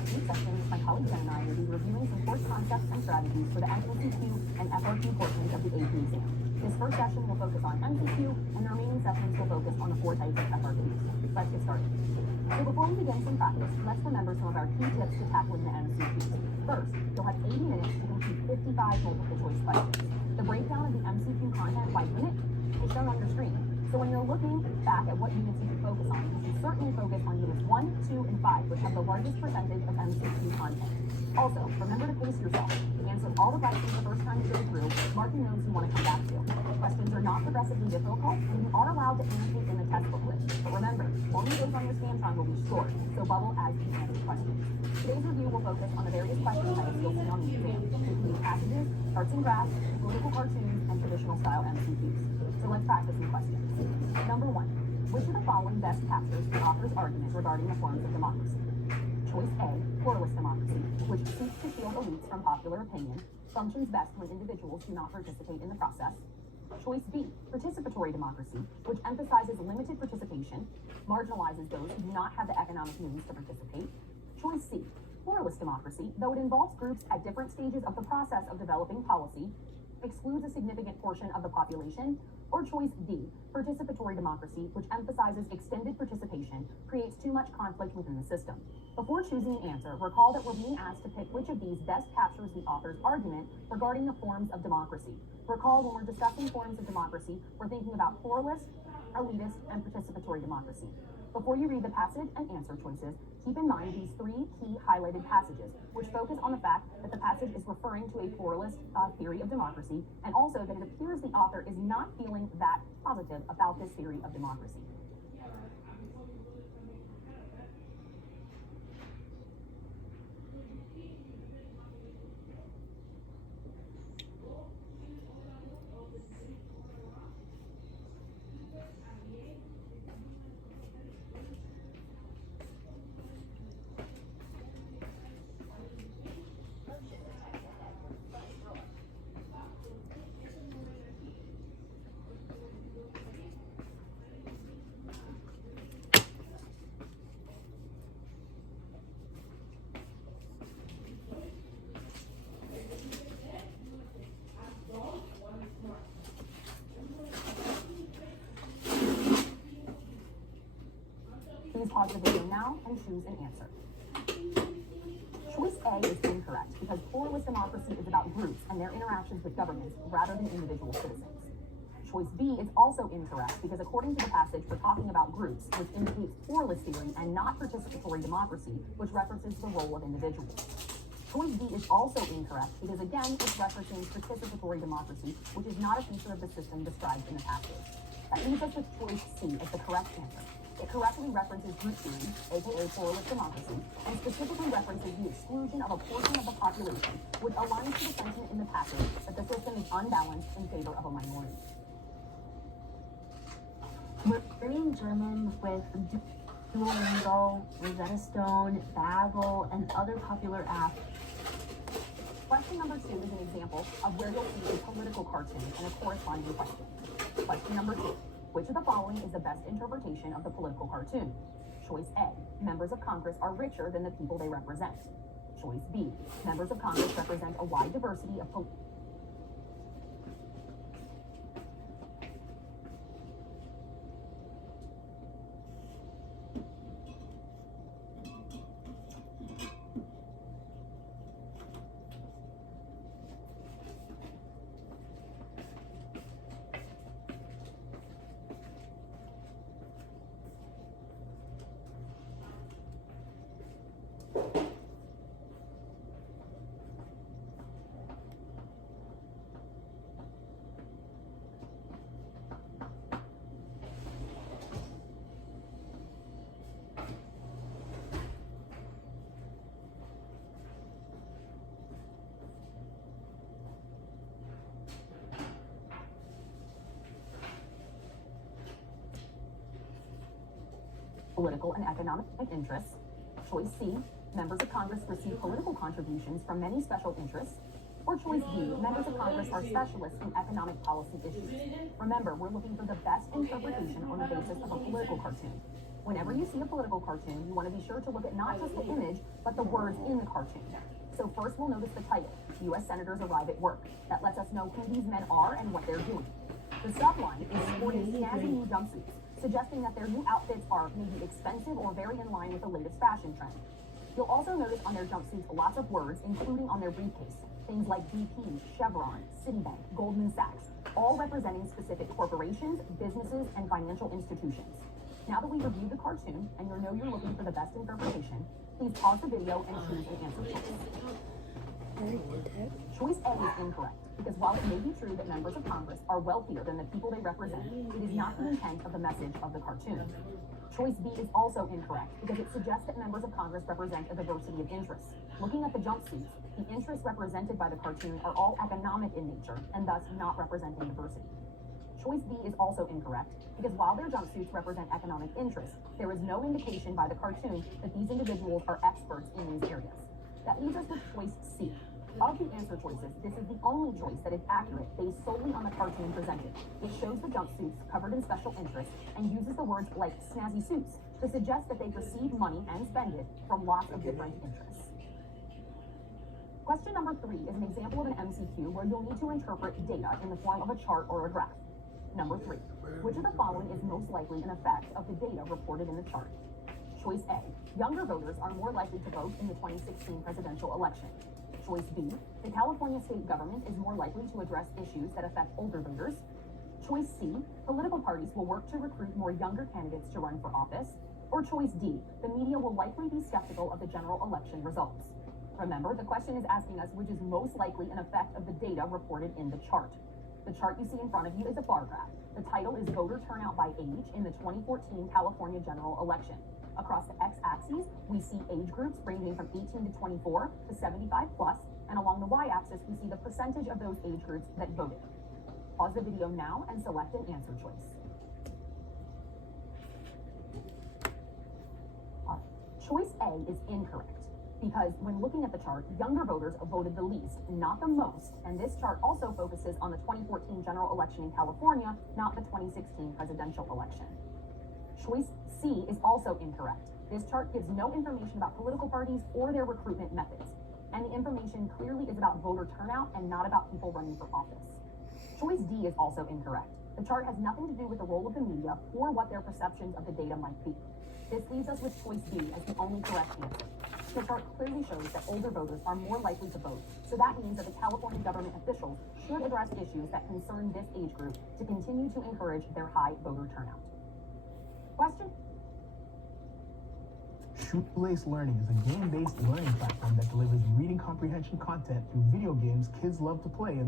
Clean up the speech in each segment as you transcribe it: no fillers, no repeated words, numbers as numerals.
Each session, my colleague Jen and I will be reviewing some course concepts and strategies for the MCQ and FRQ portions of the AP exam. This first session will focus on MCQ, and the remaining sessions will focus on the 4 types of FRQs. Let's get started. So before we begin some practice, let's remember some of our key tips to tackling the MCQs. First, you'll have 80 minutes to complete 55 multiple choice questions. The breakdown of the MCQ content by unit is shown on your screen. So when you're looking back at what units you can focus on, you can certainly focus on units 1, 2, and 5, which have the largest percentage of MCQ content. Also, remember to pace yourself. Answer all the questions the first time you go through, marking those you want to come back to. Questions are not progressively difficult, and you are allowed to annotate in the test booklet. But remember, only those on your Scantron will be short, so bubble as you answer questions. Today's review will focus on the various question types you'll see on the exam, including passages, arts and crafts, political cartoons, and traditional style MCQs. So let's practice some questions. Number 1. Which of the following best captures the author's argument regarding the forms of democracy? Choice A, pluralist democracy, which seeks to shield elites from popular opinion, functions best when individuals do not participate in the process. Choice B, participatory democracy, which emphasizes limited participation, marginalizes those who do not have the economic means to participate. Choice C, pluralist democracy, though it involves groups at different stages of the process of developing policy, excludes a significant portion of the population. Or choice D, participatory democracy, which emphasizes extended participation, creates too much conflict within the system. Before choosing an answer, recall that we're being asked to pick which of these best captures the author's argument regarding the forms of democracy. Recall, when we're discussing forms of democracy, we're thinking about pluralist, elitist, and participatory democracy. Before you read the passage and answer choices, keep in mind these 3 key highlighted passages, which focus on the fact that the passage is referring to a pluralist theory of democracy, and also that it appears the author is not feeling that positive about this theory of democracy. Please pause the video now and choose an answer. Choice A is incorrect because pluralist democracy is about groups and their interactions with governments rather than individual citizens. Choice B is also incorrect because according to the passage, we're talking about groups, which indicates pluralist theory, and not participatory democracy, which references the role of individuals. Choice D is also incorrect because, again, it's referencing participatory democracy, which is not a feature of the system described in the passage. That leaves us with choice C as the correct answer. It correctly references group theory, aka pluralist democracy, and specifically references the exclusion of a portion of the population, which aligns to the sentiment in the passage that the system is unbalanced in favor of a minority. Learning German with Duolingo, Rosetta Stone, Babbel, and other popular apps. Question number 2 is an example of where you'll see a political cartoon and a corresponding question. Question number 2. Which of the following is the best interpretation of the political cartoon? Choice A, members of Congress are richer than the people they represent. Choice B, members of Congress represent a wide diversity of political and economic interests. Choice C, members of Congress receive political contributions from many special interests. Or choice D, members of Congress are specialists in economic policy issues. Remember, we're looking for the best interpretation on the basis of a political cartoon. Whenever you see a political cartoon, you want to be sure to look at not just the image, but the words in the cartoon. So first we'll notice the title, U.S. Senators Arrive at Work. That lets us know who these men are and what they're doing. The subline is sporting snazzy new jumpsuits, suggesting that their new outfits are maybe expensive or very in line with the latest fashion trend. You'll also notice on their jumpsuits lots of words, including on their briefcase. Things like BP, Chevron, Citibank, Goldman Sachs, all representing specific corporations, businesses, and financial institutions. Now that we've reviewed the cartoon and you know you're looking for the best interpretation, please pause the video and choose an answer choice. Choice A is incorrect, because while it may be true that members of Congress are wealthier than the people they represent, it is not the intent of the message of the cartoon. Choice B is also incorrect, because it suggests that members of Congress represent a diversity of interests. Looking at the jumpsuits, the interests represented by the cartoon are all economic in nature, and thus not representing diversity. Choice B is also incorrect, because while their jumpsuits represent economic interests, there is no indication by the cartoon that these individuals are experts in these areas. That leaves us with choice C. Of the answer choices, this is the only choice that is accurate based solely on the cartoon presented. It shows the jumpsuits covered in special interest and uses the words like snazzy suits to suggest that they receive money and spend it from lots of different interests. Question number 3 is an example of an MCQ where you'll need to interpret data in the form of a chart or a graph. Number 3, which of the following is most likely an effect of the data reported in the chart? Choice A, younger voters are more likely to vote in the 2016 presidential election. Choice B, the California state government is more likely to address issues that affect older voters. Choice C, political parties will work to recruit more younger candidates to run for office. Or choice D, the media will likely be skeptical of the general election results. Remember, the question is asking us which is most likely an effect of the data reported in the chart. The chart you see in front of you is a bar graph. The title is Voter Turnout by Age in the 2014 California general election. Across the x-axis, we see age groups ranging from 18 to 24 to 75 plus, and along the y-axis, we see the percentage of those age groups that voted. Pause the video now and select an answer choice. Choice A is incorrect, because when looking at the chart, younger voters voted the least, not the most, and this chart also focuses on the 2014 general election in California, not the 2016 presidential election. Choice C is also incorrect. This chart gives no information about political parties or their recruitment methods, and the information clearly is about voter turnout and not about people running for office. Choice D is also incorrect. The chart has nothing to do with the role of the media or what their perceptions of the data might be. This leaves us with choice B as the only correct answer. The chart clearly shows that older voters are more likely to vote, so that means that the California government officials should address issues that concern this age group to continue to encourage their high voter turnout. Question? Shoelace Learning is a game-based learning platform that delivers reading comprehension content through video games kids love to play.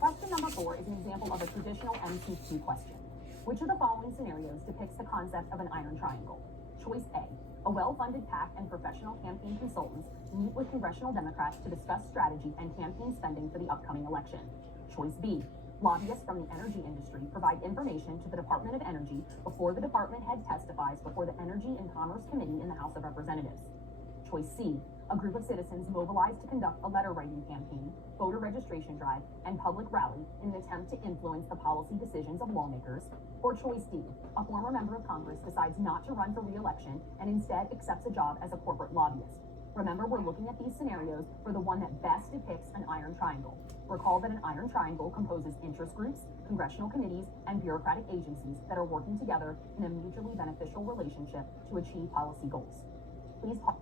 Question number 4 is an example of a traditional MCQ question. Which of the following scenarios depicts the concept of an iron triangle? Choice A well-funded PAC and professional campaign consultants meet with congressional Democrats to discuss strategy and campaign spending for the upcoming election. Choice B, lobbyists from the energy industry provide information to the Department of Energy before the department head testifies before the Energy and Commerce Committee in the House of Representatives. Choice C, a group of citizens mobilize to conduct a letter writing campaign, voter registration drive, and public rally in an attempt to influence the policy decisions of lawmakers. Or choice D, a former member of Congress decides not to run for re-election and instead accepts a job as a corporate lobbyist. Remember, we're looking at these scenarios for the one that best depicts an iron triangle. Recall that an iron triangle composes interest groups, congressional committees, and bureaucratic agencies that are working together in a mutually beneficial relationship to achieve policy goals. Please pause.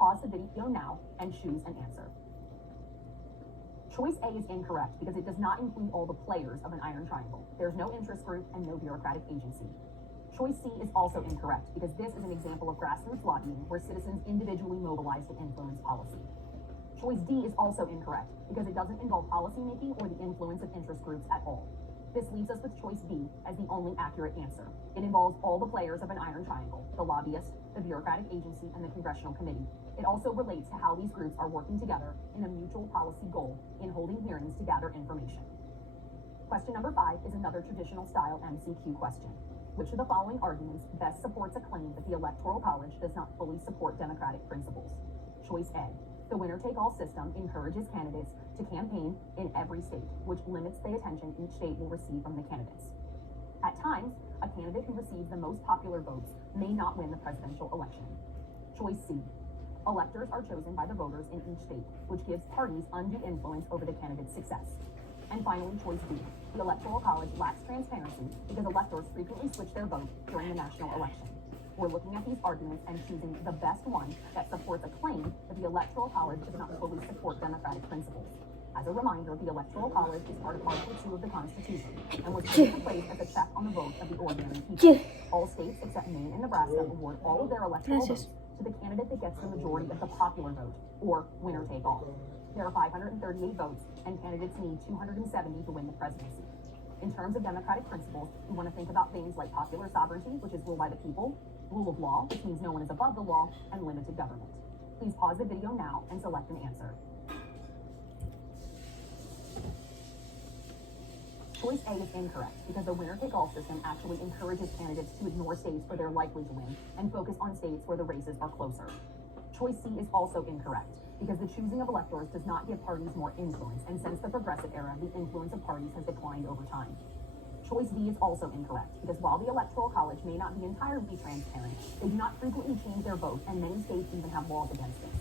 Pause the video now and choose an answer. Choice A is incorrect because it does not include all the players of an iron triangle. There's no interest group and no bureaucratic agency. Choice C is also incorrect because this is an example of grassroots lobbying where citizens individually mobilize to influence policy. Choice D is also incorrect because it doesn't involve policymaking or the influence of interest groups at all. This leaves us with choice B as the only accurate answer. It involves all the players of an iron triangle: the lobbyist, the bureaucratic agency, and the congressional committee. It also relates to how these groups are working together in a mutual policy goal in holding hearings to gather information. Question number 5 is another traditional style MCQ question. Which of the following arguments best supports a claim that the Electoral College does not fully support democratic principles? Choice A: the winner-take-all system encourages candidates to campaign in every state, which limits the attention each state will receive from the candidates. At times, a candidate who receives the most popular votes may not win the presidential election. Choice C: electors are chosen by the voters in each state, which gives parties undue influence over the candidate's success. And finally, choice D: the Electoral College lacks transparency because electors frequently switch their vote during the national election. We're looking at these arguments and choosing the best one that supports a claim that the Electoral College does not fully support democratic principles. As a reminder, the Electoral College is part of Article 2 of the Constitution and was put into place as a check on the vote of the ordinary people. All states except Maine and Nebraska award all of their electoral votes to the candidate that gets the majority of the popular vote, or winner take all. There are 538 votes, and candidates need 270 to win the presidency. In terms of democratic principles, we want to think about things like popular sovereignty, which is rule by the people, rule of law, which means no one is above the law, and limited government. Please pause the video now and select an answer. Choice A is incorrect because the winner-take-all system actually encourages candidates to ignore states where they're likely to win and focus on states where the races are closer. Choice C is also incorrect because the choosing of electors does not give parties more influence, and since the progressive era, the influence of parties has declined over time. Choice D is also incorrect because while the Electoral College may not be entirely transparent, they do not frequently change their vote, and many states even have laws against it.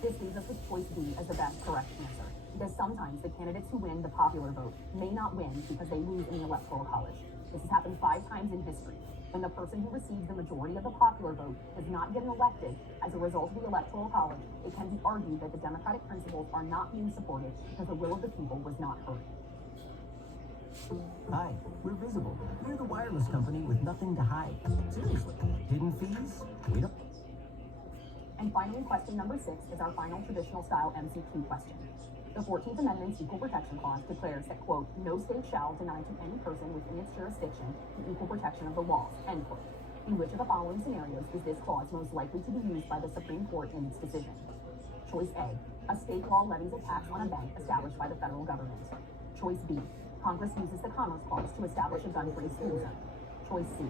This leaves us with choice D as the best correct answer, because sometimes the candidates who win the popular vote may not win because they lose in the Electoral College. This has happened 5 times in history. When the person who receives the majority of the popular vote does not get elected as a result of the Electoral College, it can be argued that the democratic principles are not being supported because the will of the people was not heard. Hi, we're Visible. We're the wireless company with nothing to hide. Seriously, hidden fees? Wait up. And finally, question number 6 is our final traditional style MCQ question. The 14th Amendment's Equal Protection Clause declares that, quote, no state shall deny to any person within its jurisdiction the equal protection of the laws, end quote. In which of the following scenarios is this clause most likely to be used by the Supreme Court in its decision? Choice A: a state law levies a tax on a bank established by the federal government. Choice B: Congress uses the Commerce Clause to establish a gun-free school zone. Choice C: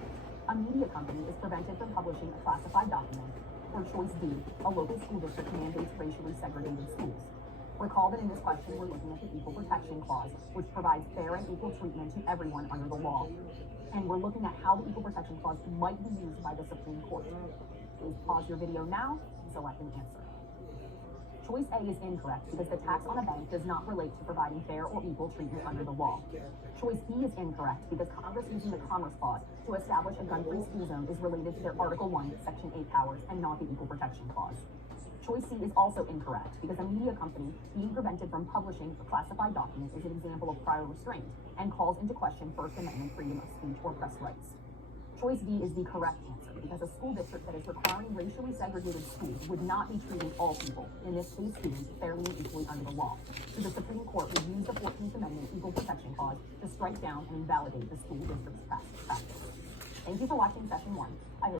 a media company is prevented from publishing a classified document. Or choice D: a local school district mandates racially segregated schools. Recall that in this question we're looking at the Equal Protection Clause, which provides fair and equal treatment to everyone under the law. And we're looking at how the Equal Protection Clause might be used by the Supreme Court. Please pause your video now and select an answer. Choice A is incorrect because the tax on a bank does not relate to providing fair or equal treatment under the law. Choice B is incorrect because Congress using the Commerce Clause to establish a gun-free school zone is related to their Article 1, Section 8 powers and not the Equal Protection Clause. Choice C is also incorrect because a media company being prevented from publishing a classified document is an example of prior restraint and calls into question First Amendment freedom of speech or press rights. Choice D is the correct answer because a school district that is requiring racially segregated schools would not be treating all people, in this case students, fairly and equally under the law. So the Supreme Court would use the 14th Amendment Equal Protection Clause to strike down and invalidate the school district's practice. Thank you for watching Session 1. I hope